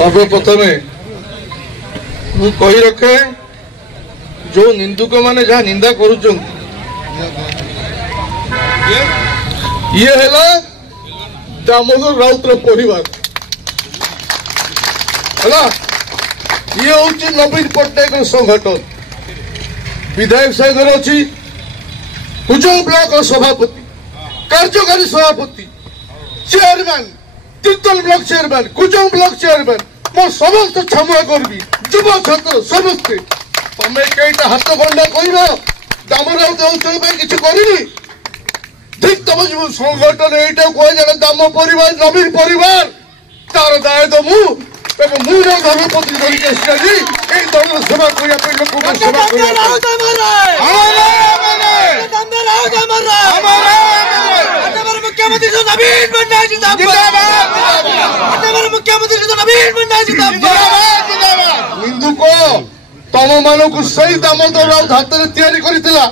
सर्वप्रथमे मु कही रखे जो निंदुक माने जहाँ निंदा करुचन ये है दामोदर राउतर परिवार है ये हूँ नवीन पट्टनायक संगठन विधायक सागर अच्छी कुजंग ब्लॉक सभापति कार्यकारी सभापति chairman Tirtol block chairman Kujang block chairman मो समस्त क्षमा करबी युव छात्र समस्ते तमें कईटा हाथ गंडा कह दाम राउत अंचल किसी करनी ठीक तुम जो संगठन यहीटा कह दाम परिवार नवीन परिवार तार दायित्व मुझे धर्मपति धरिक आसी दल सेवा करने लोक सेवा निंदुक तम मान सही दामोदर राउत हाथ में तैयारी करथिला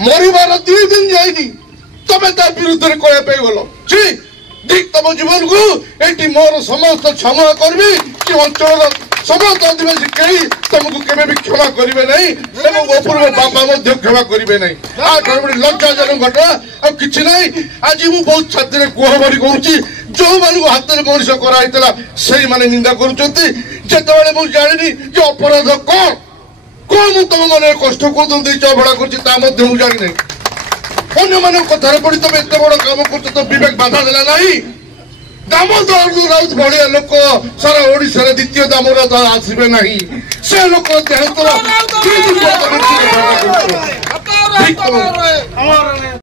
मरिबार 2 दिन जाइनी तमे ता विरुद्ध रे कहबे गलो छी ठीक तुम जीवन को ये मोर समस्त क्षमा करबी कि अंचल समस्त आदिवासी कहीं तुमको केवे भी क्षमा करेंगे नहीं पूर्व बापा क्षमा करेंगे नहीं लज्जाजनक घटना आ कि नहीं आज मुझे बहुत छात्र गुहबरी कहूँ जो मान हाथ में मनीष कराइला से निंदा करते मुझे जानी जो अपराध कौन कौन मुझे तुम मन कष्ट कौन अवहेला कर जानी अन्य मान कथार पड़ी तुम एत बड़ कम कर तो विवेक बाधा देला नहीं दामोदर राउत भाया लोक सारा ओडिशा द्वितीय दामोदर आसबे नहीं से लोक देहांतर